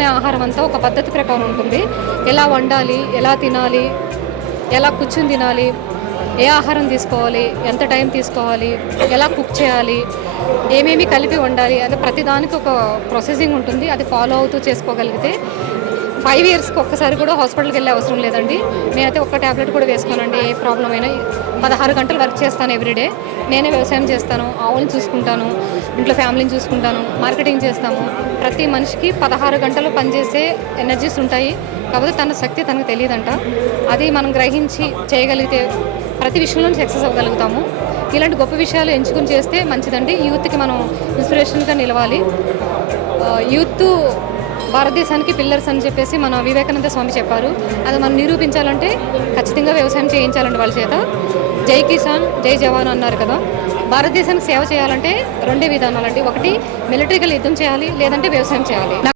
తీసుకునే ఆహారం అంతా ఒక పద్ధతి ప్రకారం ఉంటుంది. ఎలా వండాలి, ఎలా తినాలి, ఎలా కూర్చుని తినాలి, ఏ ఆహారం తీసుకోవాలి, ఎంత టైం తీసుకోవాలి, ఎలా కుక్ చేయాలి, ఏమేమి కలిపి వండాలి అని ప్రతిదానికి ఒక ప్రాసెసింగ్ ఉంటుంది. అది ఫాలో అవుతూ చేసుకోగలిగితే 5 ఇయర్స్కి ఒక్కసారి కూడా హాస్పిటల్కి వెళ్ళే అవసరం లేదండి. నేనైతే ఒక్క ట్యాబ్లెట్ కూడా వేసుకోనండి. ఏ ప్రాబ్లం అయినా 16 గంటలు వర్క్ చేస్తాను ఎవ్రీడే. నేనే వ్యవసాయం చేస్తాను, ఆవులను చూసుకుంటాను, ఇంట్లో ఫ్యామిలీని చూసుకుంటాను, మార్కెటింగ్ చేస్తాము. ప్రతి మనిషికి 16 గంటలు పనిచేసే ఎనర్జీస్ ఉంటాయి. కాకపోతే తన శక్తి తనకు తెలియదంట. అది మనం గ్రహించి చేయగలిగితే ప్రతి విషయంలో సక్సెస్ అవ్వగలుగుతాము. ఇలాంటి గొప్ప విషయాలు ఎంచుకుని చేస్తే మంచిదండి. యూత్కి మనం ఇన్స్పిరేషన్గా నిలవాలి. యూత్ భారతదేశానికి పిల్లర్స్ అని చెప్పేసి మన వివేకానంద స్వామి చెప్పారు. అది మనం నిరూపించాలంటే ఖచ్చితంగా వ్యవసాయం చేయించాలండి వాళ్ళ చేత. జై కిసాన్ జై జవాన్ అన్నారు కదా. భారతదేశానికి సేవ చేయాలంటే 2 విధానాలండి. ఒకటి మిలిటరీగా యుద్ధం చేయాలి, లేదంటే వ్యవసాయం చేయాలి.